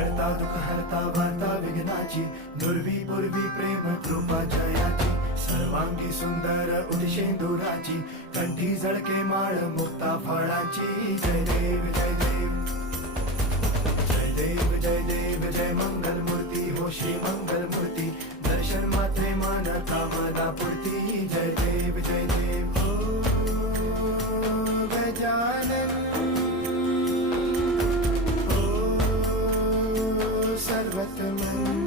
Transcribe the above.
करता दुःख हरता वार्ता विघ्नाची, दुर्वी पूर्वी प्रेम कृपा जयाची, सर्वांगी सुंदर उदिशेंदुराची, कंठी झळके माळ मुक्ता फळाची. जय देव जय देव जय देव जय देव जय मंगल मूर्ती हो श्री मंगल मूर्ती, दर्शन मात्रे मान कामना पूर्ती. जय देव जय देव ओ गजानन ओ सर्वतमन